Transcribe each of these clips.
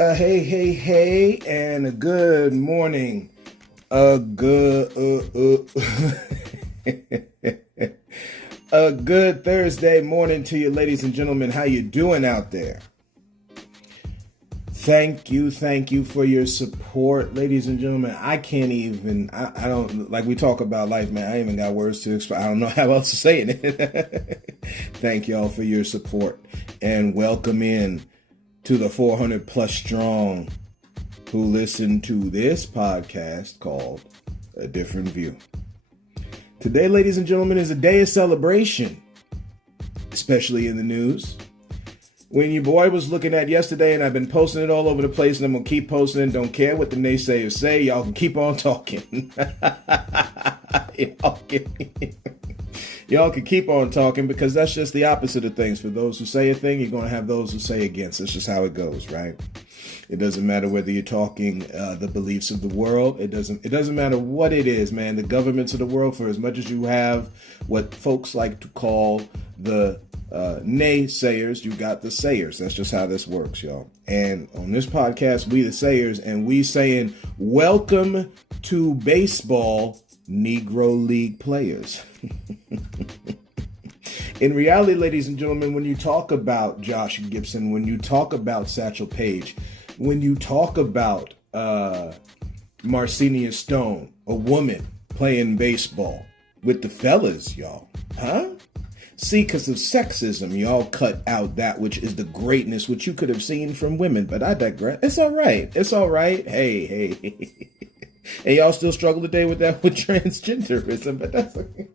Hey, and a good morning. A good Thursday morning to you, ladies and gentlemen. How you doing out there? Thank you for your support, ladies and gentlemen. I don't, like we talk about life, man. I ain't even got words to express. I don't know how else to say it. Thank y'all for your support and welcome in to the 400 plus strong who listen to this podcast called A Different View. Today, ladies and gentlemen, is a day of celebration, especially in the news. When your boy was looking at yesterday, and I've been posting it all over the place, and I'm going to keep posting it, don't care what the naysayers say, y'all can keep on talking. Y'all can keep on talking because that's just the opposite of things. For those who say a thing, you're going to have those who say against. That's just how it goes, right? It doesn't matter whether you're talking the beliefs of the world. It doesn't matter what it is, man. The governments of the world, for as much as you have what folks like to call the naysayers, you got the sayers. That's just how this works, y'all. And on this podcast, we the sayers, and we saying, welcome to baseball, Negro League players. In reality, ladies and gentlemen, when you talk about Josh Gibson, when you talk about Satchel Paige, when you talk about Marcenia Stone, a woman playing baseball with the fellas, y'all, huh? See, because of sexism, y'all cut out that which is the greatness which you could have seen from women. But I digress. It's all right. Hey. And y'all still struggle today with that, with transgenderism, but that's okay.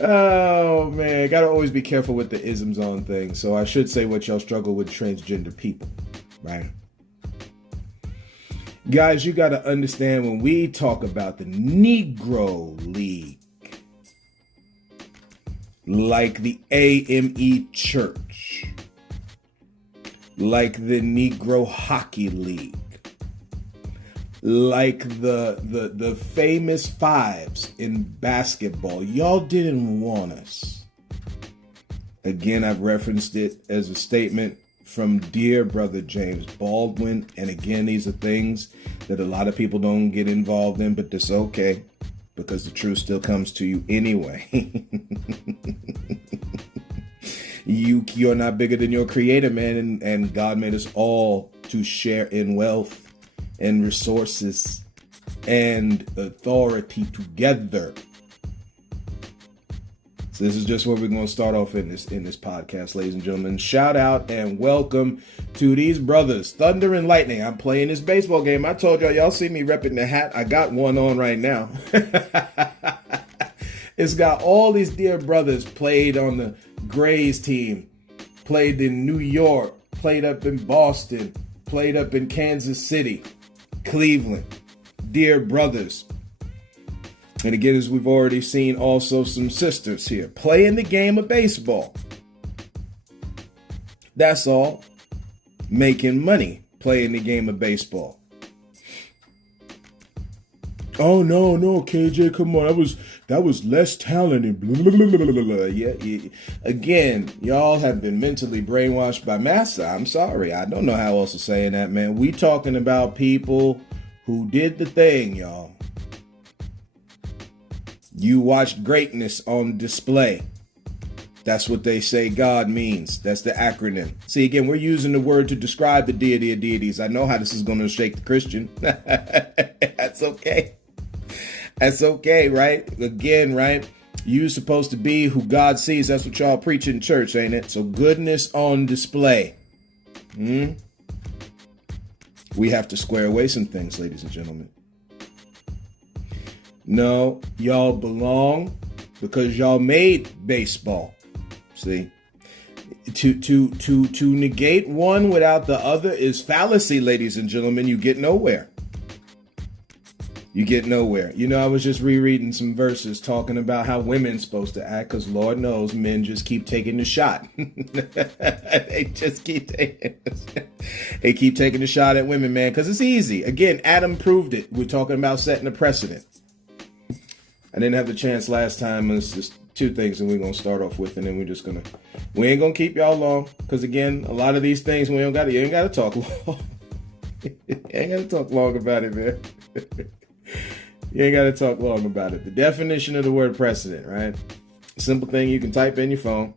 Oh, man. Got to always be careful with the isms on things. So I should say what y'all struggle with transgender people, right? Guys, you got to understand when we talk about the Negro League, like the AME Church, like the Negro Hockey League, like the famous fives in basketball, y'all didn't want us. Again, I've referenced it as a statement from dear brother James Baldwin. And again, these are things that a lot of people don't get involved in, but that's okay, because the truth still comes to you anyway. You're not bigger than your creator, man. And God made us all to share in wealth and resources and authority together. So this is just where we're going to start off in this podcast, ladies and gentlemen. Shout out and welcome to these brothers, Thunder and Lightning. I'm playing this baseball game. I told y'all see me repping the hat. I got one on right now. It's got all these dear brothers played on the Grays team, played in New York, played up in Boston, played up in Kansas City, Cleveland, dear brothers. And again, as we've already seen, also some sisters here playing the game of baseball. That's all. Making money playing the game of baseball. Oh, no, KJ, come on. That was less talented. Blah, blah, blah, blah, blah. Yeah. Again, y'all have been mentally brainwashed by massa. I'm sorry. I don't know how else to say that, man. We talking about people who did the thing, y'all. You watched greatness on display. That's what they say God means. That's the acronym. See, again, we're using the word to describe the deity of deities. I know how this is going to shake the Christian. That's okay. That's okay, right? Again, right? You're supposed to be who God sees. That's what y'all preach in church, ain't it? So goodness on display. We have to square away some things, ladies and gentlemen. No, y'all belong because y'all made baseball. See? To negate one without the other is fallacy, ladies and gentlemen. You get nowhere. You get nowhere. You know, I was just rereading some verses talking about how women's supposed to act, because Lord knows men just keep taking the shot. They just keep taking the shot at women, man, because it's easy. Again, Adam proved it. We're talking about setting a precedent. I didn't have the chance last time. Let's just two things that we're going to start off with, and then we ain't going to keep y'all long. Because again, a lot of these things, you ain't got to talk long. You ain't got to talk long about it, man. You ain't got to talk long about it. The definition of the word precedent, right? Simple thing you can type in your phone.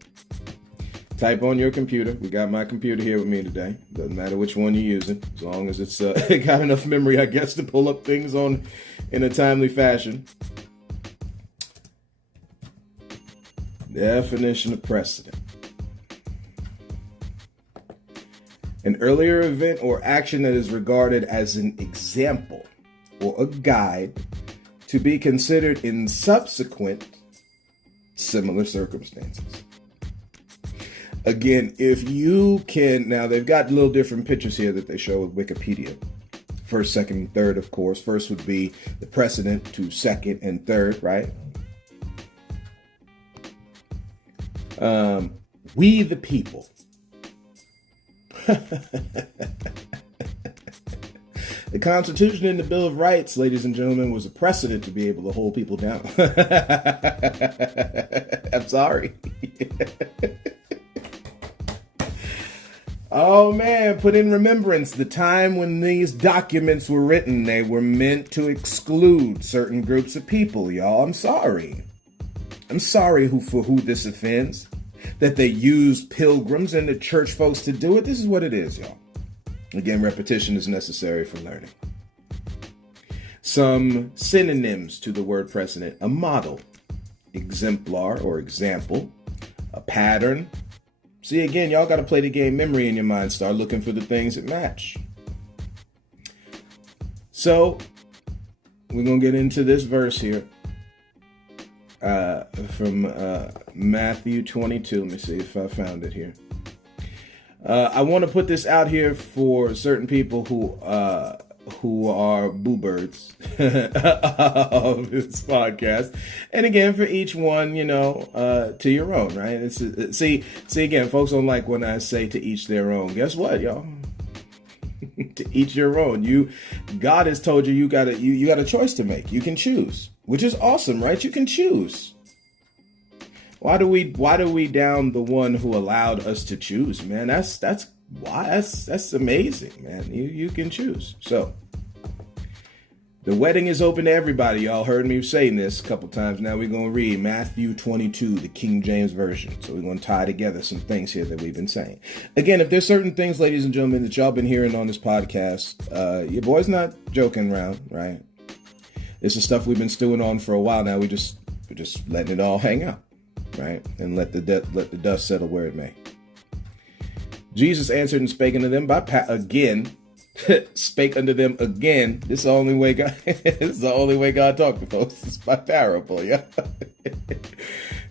Type on your computer. We got my computer here with me today. Doesn't matter which one you're using, as long as it's got enough memory, I guess, to pull up things on in a timely fashion. Definition of precedent. An earlier event or action that is regarded as an example or a guide to be considered in subsequent similar circumstances. Again, if you can, now they've got little different pictures here that they show with Wikipedia. First, second, and third, of course. First would be the precedent to second and third, right? We the people. The Constitution and the Bill of Rights, ladies and gentlemen, was a precedent to be able to hold people down. I'm sorry. Oh man, put in remembrance the time when these documents were written. They were meant to exclude certain groups of people, y'all. I'm sorry. I'm sorry for who this offends. That they used pilgrims and the church folks to do it. This is what it is, y'all. Again, repetition is necessary for learning. Some synonyms to the word precedent: a model, exemplar or example, a pattern. See, again, y'all got to play the game memory in your mind. Start looking for the things that match. So, we're going to get into this verse here from Matthew 22. Let me see if I found it here. I want to put this out here for certain people who are boo birds of this podcast, and again for each one, to your own, right? See again, folks don't like when I say to each their own. Guess what, y'all? To each your own. God has told you got a choice to make. You can choose, which is awesome, right? You can choose. Why do we down the one who allowed us to choose, man? That's amazing, man. You can choose. So the wedding is open to everybody. Y'all heard me saying this a couple times. Now we're going to read Matthew 22, the King James Version. So we're going to tie together some things here that we've been saying. Again, if there's certain things, ladies and gentlemen, that y'all been hearing on this podcast, your boy's not joking around, right? This is stuff we've been stewing on for a while now. We're just letting it all hang out, right? And let the dust settle where it may. Jesus answered and spake unto them spake unto them again. This is the only way God. This is the only way God talked to folks. It's by parable, yeah.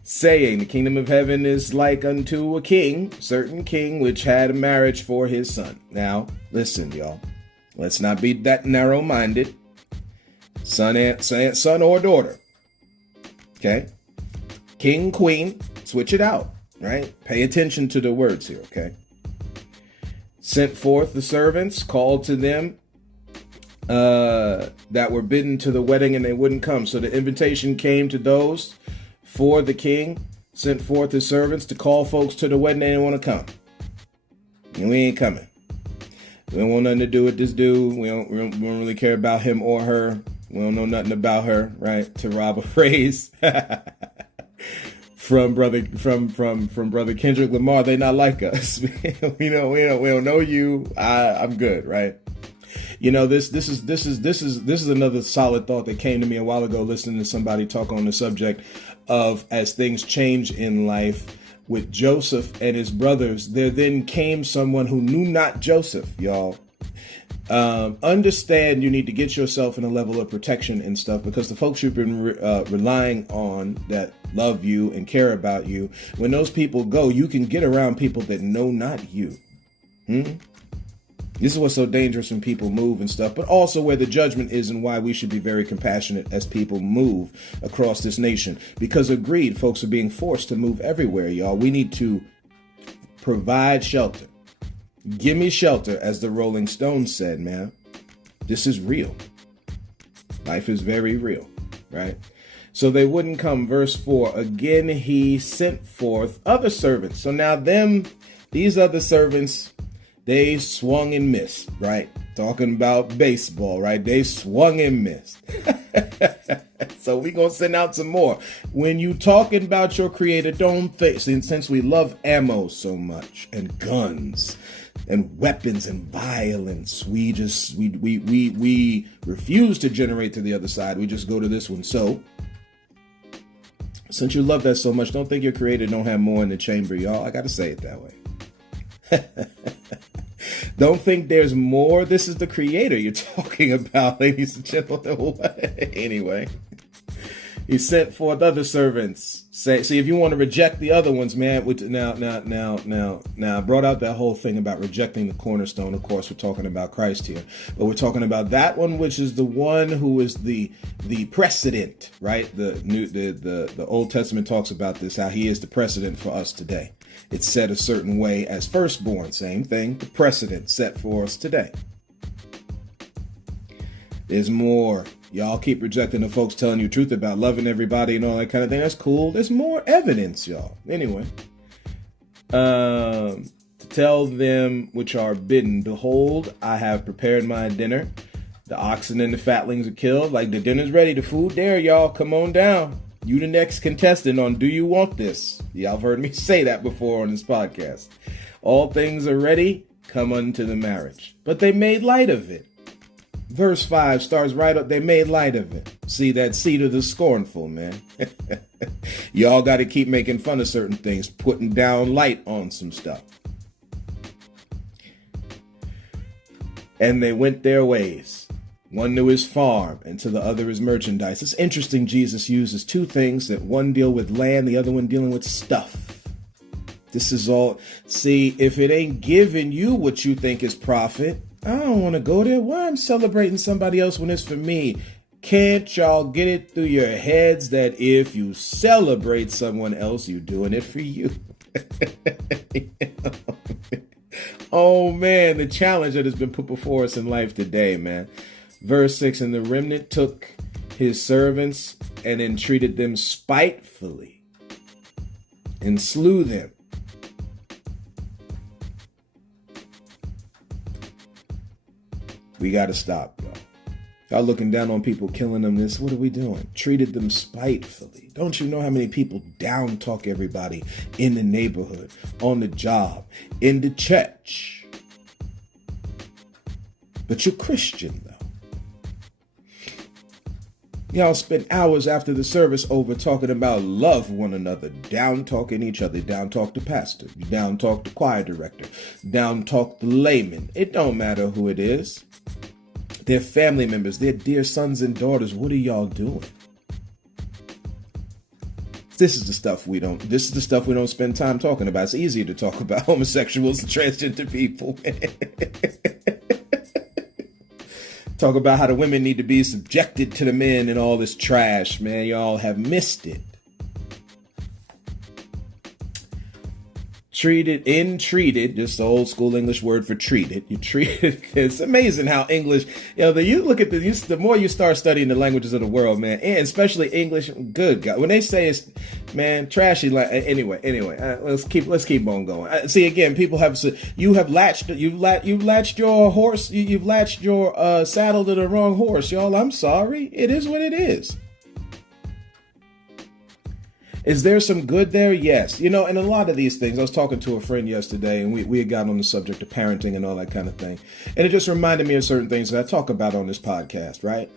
Saying, the kingdom of heaven is like unto a certain king, which had a marriage for his son. Now, listen, y'all. Let's not be that narrow-minded. Son or daughter. Okay. King, queen. Switch it out, right? Pay attention to the words here, okay? Sent forth the servants, called to them that were bidden to the wedding, and they wouldn't come. So the invitation came to those for the king, sent forth his servants to call folks to the wedding. They didn't want to come. And we ain't coming. We don't want nothing to do with this dude. We don't really care about him or her. We don't know nothing about her, right? To rob a phrase from brother Kendrick Lamar, they not like us. we don't know you. I'm good, right? This is another solid thought that came to me a while ago, listening to somebody talk on the subject of, as things change in life with Joseph and his brothers, there then came someone who knew not Joseph, y'all. Understand you need to get yourself in a level of protection and stuff, because the folks you've been relying on that love you and care about you, when those people go, you can get around people that know not you. This is what's so dangerous when people move and stuff, but also where the judgment is and why we should be very compassionate as people move across this nation. Because agreed, folks are being forced to move everywhere, y'all. We need to provide shelter. Give me shelter, as the Rolling Stones said, man. This is real. Life is very real, right? so they wouldn't come. Verse 4, again, he sent forth other servants. So now these other servants, they swung and missed, right? Talking about baseball, right? They swung and missed. So we're going to send out some more. When you talking about your creator, don't think, since we love ammo so much and guns and weapons and violence, we refuse to generate to the other side. We just go to this one. So since you love that so much, don't think your creator don't have more in the chamber, y'all. I got to say it that way. Don't think there's more. This is the creator you're talking about, ladies and gentlemen. Anyway, he sent forth other servants. See, if you want to reject the other ones, man, now, I brought out that whole thing about rejecting the cornerstone. Of course, we're talking about Christ here, but we're talking about that one, which is the one who is the precedent, right? The Old Testament talks about this, how he is the precedent for us today. It's set a certain way as firstborn. Same thing, the precedent set for us today. There's more. Y'all keep rejecting the folks telling you truth about loving everybody and all that kind of thing. That's cool. There's more evidence, y'all. Anyway, to tell them which are bidden, behold, I have prepared my dinner. The oxen and the fatlings are killed. Like, the dinner's ready. The food there, y'all. Come on down. You the next contestant on Do You Want This? Y'all have heard me say that before on this podcast. All things are ready. Come unto the marriage. But they made light of it. Verse 5 starts right up. They made light of it. See, that seed of the scornful, man. Y'all got to keep making fun of certain things, putting down light on some stuff. And they went their ways. One to his farm, and to the other his merchandise. It's interesting Jesus uses two things, that one deal with land, the other one dealing with stuff. This is all. See, if it ain't giving you what you think is profit, I don't want to go there. Why I'm celebrating somebody else when it's for me? Can't y'all get it through your heads that if you celebrate someone else, you're doing it for you? Oh, man, the challenge that has been put before us in life today, man. Verse 6, and the remnant took his servants and entreated them spitefully and slew them. We got to stop, y'all. Y'all looking down on people, killing them. What are we doing? Treated them spitefully. Don't you know how many people down talk everybody in the neighborhood, on the job, in the church? But you're Christian, though. Y'all spend hours after the service over talking about love one another, down talking each other, down talk the pastor, down talk the choir director, down talk the layman. It don't matter who it is. They're family members, they're dear sons and daughters. What are y'all doing? This is the stuff we don't spend time talking about. It's easier to talk about homosexuals and transgender people. Talk about how the women need to be subjected to the men and all this trash, man. Y'all have missed it. Entreated, just the old school English word for treated. You treated. It's amazing how English, you look at the more you start studying the languages of the world, man, and especially English, good God. When they say it's, man, trashy, like, anyway, let's keep on going. See, again, people you've latched your horse, you've latched your saddle to the wrong horse, y'all. I'm sorry. It is what it is. Is there some good there? Yes. And a lot of these things, I was talking to a friend yesterday, and we had gotten on the subject of parenting and all that kind of thing. And it just reminded me of certain things that I talk about on this podcast, right?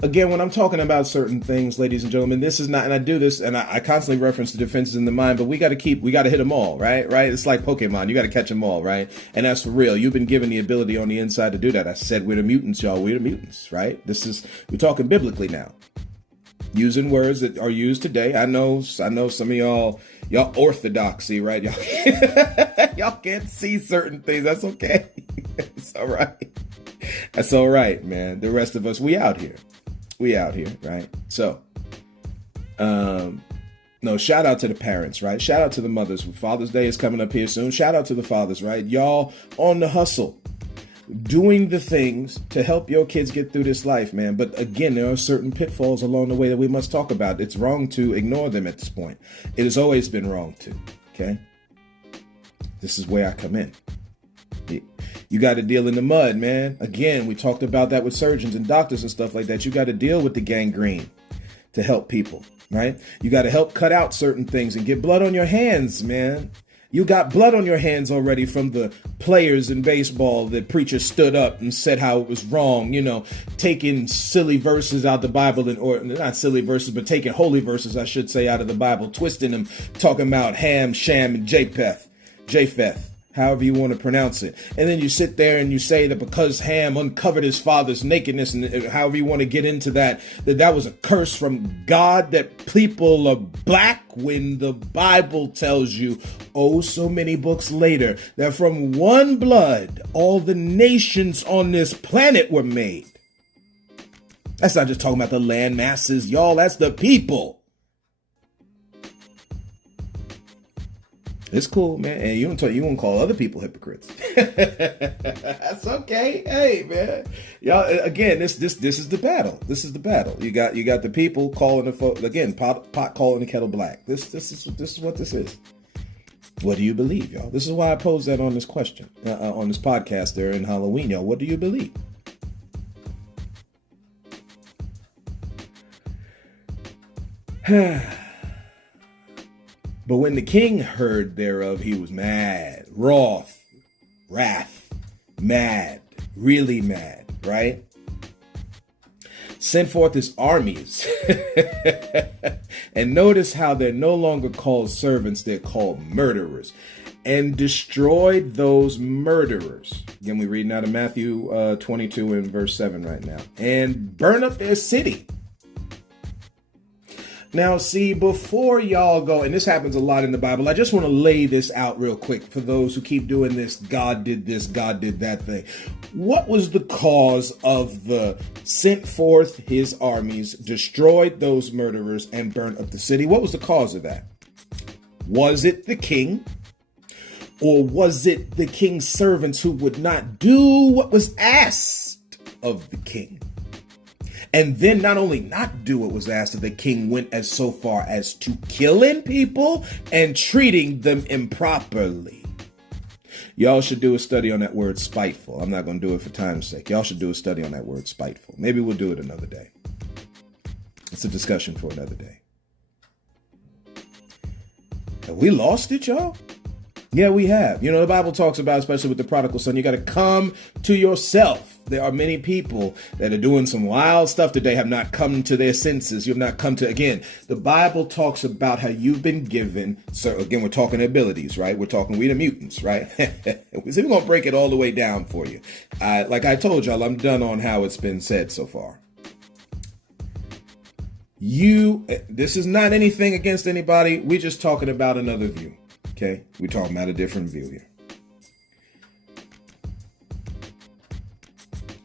Again, when I'm talking about certain things, ladies and gentlemen, this is not, and I do this, and I constantly reference the defenses in the mind, but we got to hit them all, right? Right? It's like Pokemon. You got to catch them all, right? And that's for real. You've been given the ability on the inside to do that. I said we're the mutants, y'all. We're the mutants, right? We're talking biblically now. Using words that are used today. I know some of y'all orthodoxy, right? Y'all can't see certain things. That's okay. It's all right. That's all right, man. The rest of us, we out here, right? So, no, shout out to the parents, right? Shout out to the mothers. Father's Day is coming up here soon. Shout out to the fathers, right? Y'all on the hustle. doing the things to help your kids get through this life, man. But again, there are certain pitfalls along the way that we must talk about. It's wrong to ignore them at this point. It has always been wrong to, okay? This is where I come in. You got to deal in the mud, man. Again, we talked about that with surgeons and doctors and stuff like that. You got to deal with the gangrene to help people, right? You got to help cut out certain things and get blood on your hands, man. You got blood on your hands already from the players in baseball that preachers stood up and said how it was wrong, taking silly verses out of the Bible, or not silly verses, but taking holy verses, I should say, out of the Bible, twisting them, talking about Ham, Sham, and Japheth, however you want to pronounce it. And then you sit there and you say that because Ham uncovered his father's nakedness, and however you want to get into that was a curse from God, that people are black, when the Bible tells you, oh, so many books later, that from one blood, all the nations on this planet were made. That's not just talking about the land masses, y'all. That's the people. It's cool, man. And you won't call other people hypocrites. That's okay. Hey, man. Y'all, again, this is the battle. This is the battle. You got the people calling pot calling the kettle black. This is what this is. What do you believe, y'all? This is why I posed that on this question, on this podcast there in Halloween, y'all. What do you believe? But when the king heard thereof, he was mad, wrath, mad, really mad, right? Sent forth his armies. And notice how they're no longer called servants, they're called murderers. And destroyed those murderers. Again, we're reading out of Matthew 22 and verse 7 right now. And burn up their city. Now, see, before y'all go, and this happens a lot in the Bible, I just want to lay this out real quick for those who keep doing this, God did this, God did that thing. What was the cause of the sent forth his armies, destroyed those murderers, and burnt up the city? What was the cause of that? Was it the king? Or was it the king's servants who would not do what was asked of the king? And then not only not do what was asked of the king, went as so far as to killing people and treating them improperly. Y'all should do a study on that word spiteful. I'm not going to do it for time's sake. Y'all should do a study on that word spiteful. Maybe we'll do it another day. It's a discussion for another day. Have we lost it, y'all? Yeah, we have. The Bible talks about, especially with the prodigal son, you got to come to yourself. There are many people that are doing some wild stuff today, have not come to their senses. You have not come to, again, the Bible talks about how you've been given. So again, we're talking abilities, right? We're the mutants, right? So we're going to break it all the way down for you. Like I told y'all, I'm done on how it's been said so far. This is not anything against anybody. We're just talking about another view. Okay, we're talking about a different view here.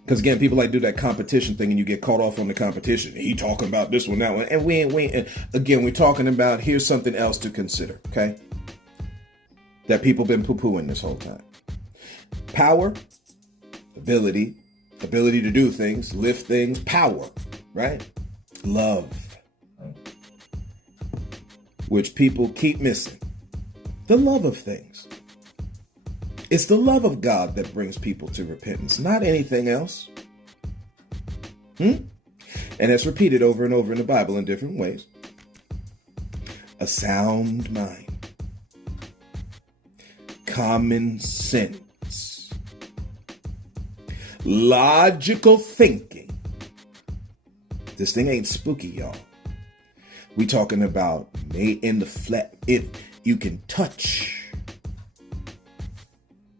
Because again, people like do that competition thing and you get caught off on the competition. He talking about this one, that one. And we ain't. And again, we're talking about, here's something else to consider, okay? That people been poo-pooing this whole time. Power, ability to do things, lift things, power, right? Love, which people keep missing. The love of things. It's the love of God that brings people to repentance, not anything else. And that's repeated over and over in the Bible in different ways. A sound mind. Common sense. Logical thinking. This thing ain't spooky, y'all. We talking about made in the flesh. You can touch,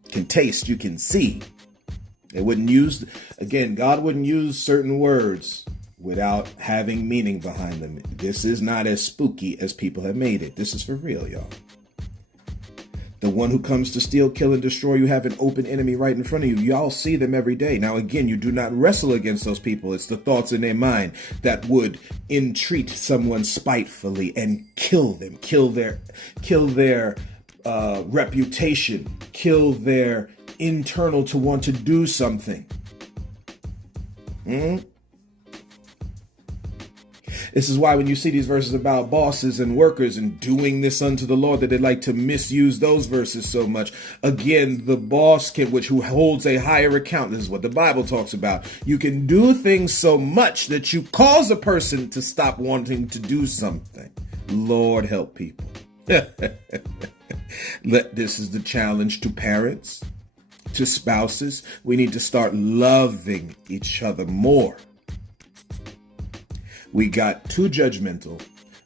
can taste, you can see. God wouldn't use certain words without having meaning behind them. This is not as spooky as people have made it. This is for real, y'all. The one who comes to steal, kill, and destroy, you have an open enemy right in front of you. Y'all see them every day. Now, again, you do not wrestle against those people. It's the thoughts in their mind that would entreat someone spitefully and kill them, kill their reputation, kill their internal to want to do something. This is why when you see these verses about bosses and workers and doing this unto the Lord, that they like to misuse those verses so much. Again, the boss who holds a higher account. This is what the Bible talks about. You can do things so much that you cause a person to stop wanting to do something. Lord help people. This is the challenge to parents, to spouses. We need to start loving each other more. We got too judgmental.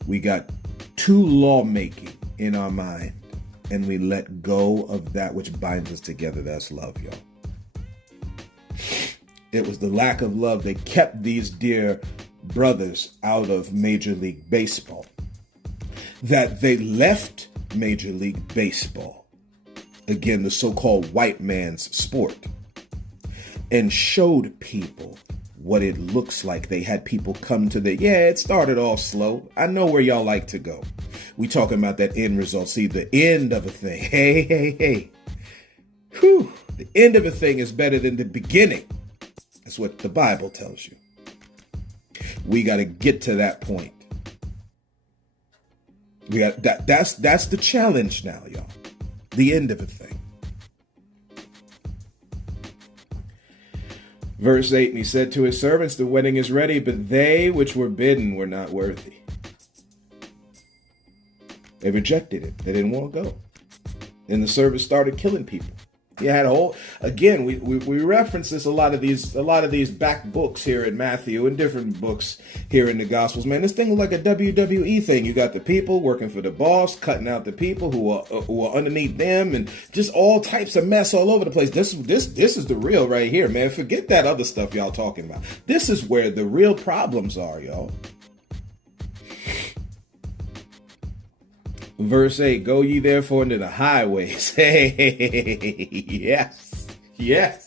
We got too lawmaking in our mind. And we let go of that which binds us together. That's love, y'all. It was the lack of love that kept these dear brothers out of Major League Baseball. That they left Major League Baseball. Again, the so-called white man's sport. And showed people what it looks like. They had people come to it started off slow. I know where y'all like to go. We talking about that end result. See, the end of a thing. Hey. Whew. The end of a thing is better than the beginning. That's what the Bible tells you. We got to get to that point. We got that's the challenge now, y'all. The end of a thing. Verse 8, and he said to his servants, the wedding is ready, but they which were bidden were not worthy. They rejected it. They didn't want to go. And the servants started killing people. You had again, we reference this a lot of these back books here in Matthew and different books here in the Gospels. Man, this thing is like a WWE thing. You got the people working for the boss, cutting out the people who are underneath them, and just all types of mess all over the place. This is the real right here, man. Forget that other stuff y'all talking about. This is where the real problems are, y'all. Verse 8, go ye therefore into the highways. Hey, yes.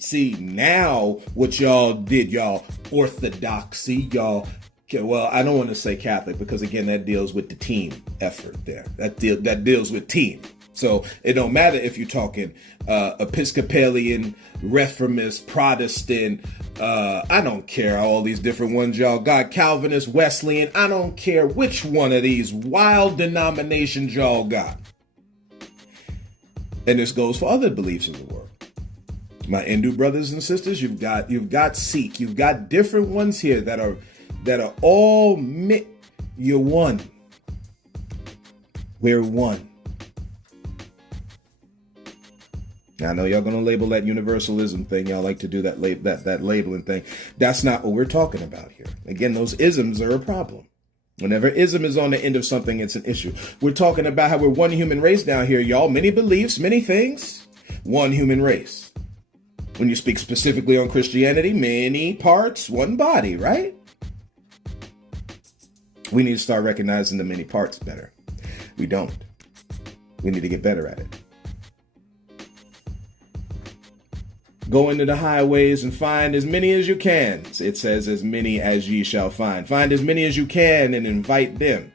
See, now what y'all did, y'all orthodoxy, y'all, well, I don't want to say Catholic because, again, that deals with the team effort there. That deals with team. So it don't matter if you're talking Episcopalian, Reformist, Protestant, I don't care all these different ones y'all got, Calvinist, Wesleyan, I don't care which one of these wild denominations y'all got. And this goes for other beliefs in the world. My Hindu brothers and sisters, you've got Sikh, you've got different ones here that are all you're one. We're one. I know y'all gonna label that universalism thing. Y'all like to do that labeling thing. That's not what we're talking about here. Again, those isms are a problem. Whenever ism is on the end of something, it's an issue. We're talking about how we're one human race down here, y'all. Many beliefs, many things. One human race. When you speak specifically on Christianity, many parts, one body, right? We need to start recognizing the many parts better. We don't. We need to get better at it. Go into the highways and find as many as you can. It says, as many as ye shall find. Find as many as you can and invite them.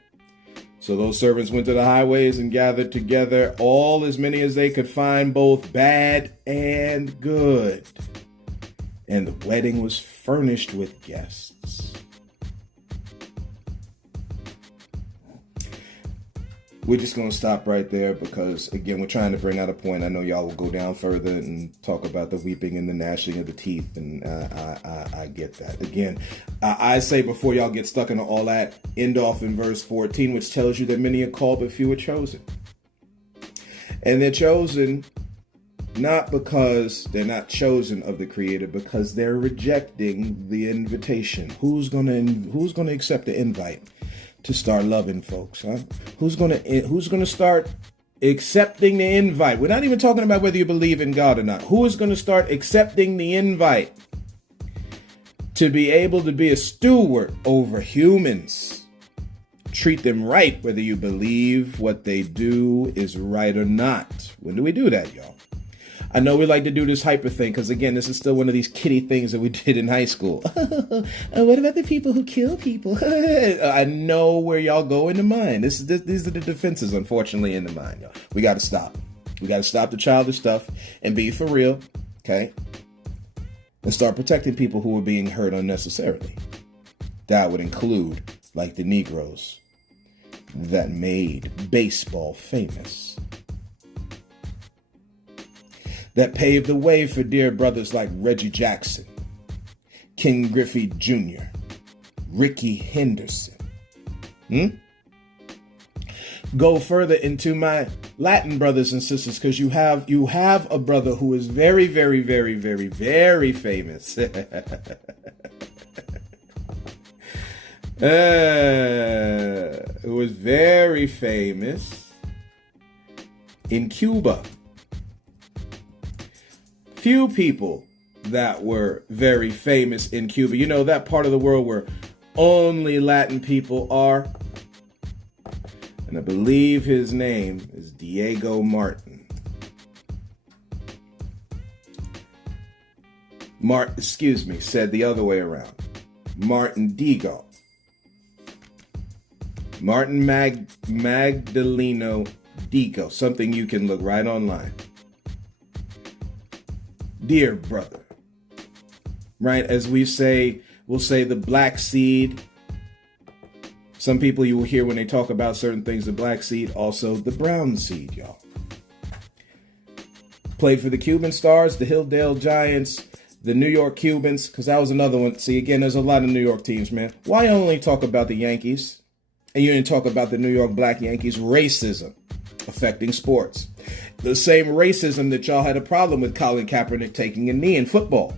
So those servants went to the highways and gathered together all as many as they could find, both bad and good. And the wedding was furnished with guests. We're just going to stop right there because, again, we're trying to bring out a point. I know y'all will go down further and talk about the weeping and the gnashing of the teeth, and I get that. Again, I say before y'all get stuck into all that, end off in verse 14, which tells you that many are called but few are chosen. And they're chosen not because they're not chosen of the Creator, because they're rejecting the invitation. Who's gonna accept the invite to start loving folks, huh? Who's gonna start accepting the invite? We're not even talking about whether you believe in God or not. Who is gonna start accepting the invite to be able to be a steward over humans? Treat them right, whether you believe what they do is right or not. When do we do that, y'all? I know we like to do this hyper thing because, again, this is still one of these kiddie things that we did in high school. What about the people who kill people? I know where y'all go in the mind. These are the defenses, unfortunately, in the mind, y'all. We got to stop. We got to stop the childish stuff and be for real, okay? And start protecting people who are being hurt unnecessarily. That would include, like the Negroes that made baseball famous, that paved the way for dear brothers like Reggie Jackson, King Griffey Jr., Ricky Henderson. Go further into my Latin brothers and sisters, because you have a brother who is very, very, very, very, very famous. Who was very famous in Cuba. Few people that were very famous in Cuba. You know, that part of the world where only Latin people are. And I believe his name is Diego Martin. Said the other way around. Martin Diego. Martin Magdaleno Diego. Something you can look right online. Dear brother. Right? As we'll say the black seed. Some people you will hear when they talk about certain things, the black seed, also the brown seed, y'all. Played for the Cuban Stars, the Hillsdale Giants, the New York Cubans, because that was another one. See, again, there's a lot of New York teams, man. Why only talk about the Yankees? And you didn't talk about the New York Black Yankees? Racism affecting sports. The same racism that y'all had a problem with Colin Kaepernick taking a knee in football.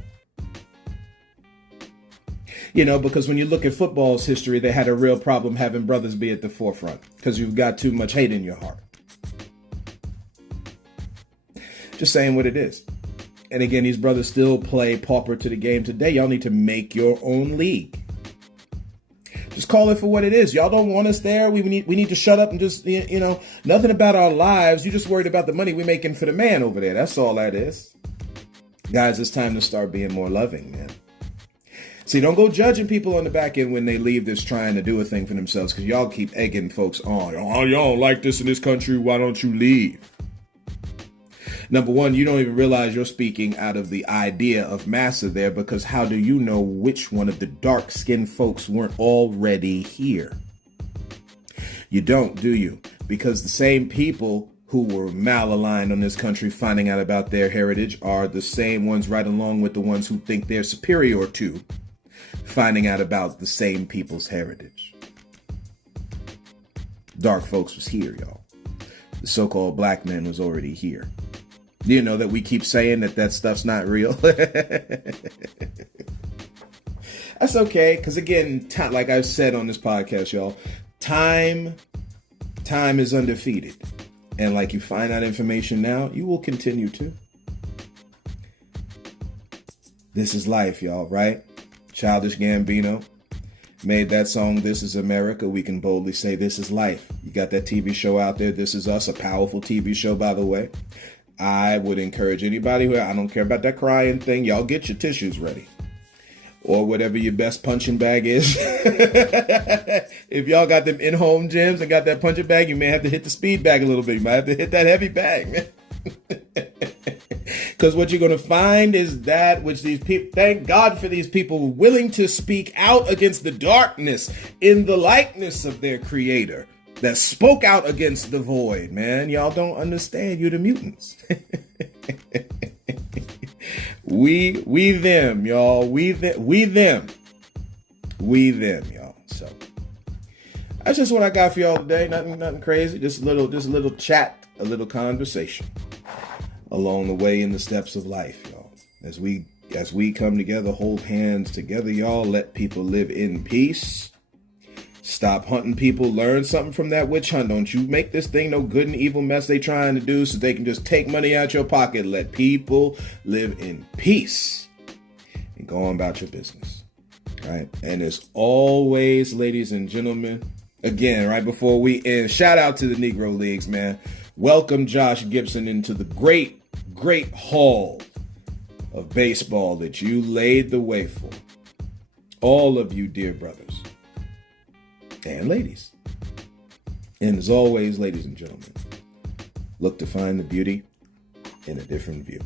You know, because when you look at football's history, they had a real problem having brothers be at the forefront because you've got too much hate in your heart. Just saying what it is. And again, these brothers still play pauper to the game today. Y'all need to make your own league. Just call it for what it is. Y'all don't want us there. We need to shut up and just, you know, nothing about our lives. You just worried about the money we're making for the man over there. That's all that is. Guys, it's time to start being more loving, man. See, don't go judging people on the back end when they leave this trying to do a thing for themselves, because y'all keep egging folks on. Oh, y'all don't like this in this country. Why don't you leave? Number one, you don't even realize you're speaking out of the idea of massa there, because how do you know which one of the dark-skinned folks weren't already here? You don't, do you? Because the same people who were malaligned on this country finding out about their heritage are the same ones right along with the ones who think they're superior to finding out about the same people's heritage. Dark folks was here, y'all. The so-called black man was already here. You know that we keep saying that stuff's not real. That's okay, because again, like I've said on this podcast, y'all, time is undefeated. And like you find out information now, you will continue to. This is life, y'all, right? Childish Gambino made that song, This Is America. We can boldly say this is life. You got that TV show out there, This Is Us, a powerful TV show, by the way. I would encourage anybody who, I don't care about that crying thing, y'all get your tissues ready. Or whatever your best punching bag is. If y'all got them in-home gyms and got that punching bag, you may have to hit the speed bag a little bit. You might have to hit that heavy bag, man. Because what you're going to find is that which these people, thank God for these people willing to speak out against the darkness in the likeness of their creator that spoke out against the void, man. Y'all don't understand. You're the mutants. We them, y'all. We them, y'all. So that's just what I got for y'all today. Nothing crazy. Just a little chat, a little conversation along the way in the steps of life, y'all. As we come together, hold hands together, y'all. Let people live in peace. Stop hunting people. Learn something from that witch hunt. Don't you make this thing no good and evil mess they trying to do so they can just take money out your pocket. Let people live in peace and go on about your business. Right? And as always, ladies and gentlemen, again, right before we end, shout out to the Negro Leagues, man. Welcome Josh Gibson into the great hall of baseball that you laid the way for. All of you, dear brothers and ladies. And as always, ladies and gentlemen, look to find the beauty in a different view.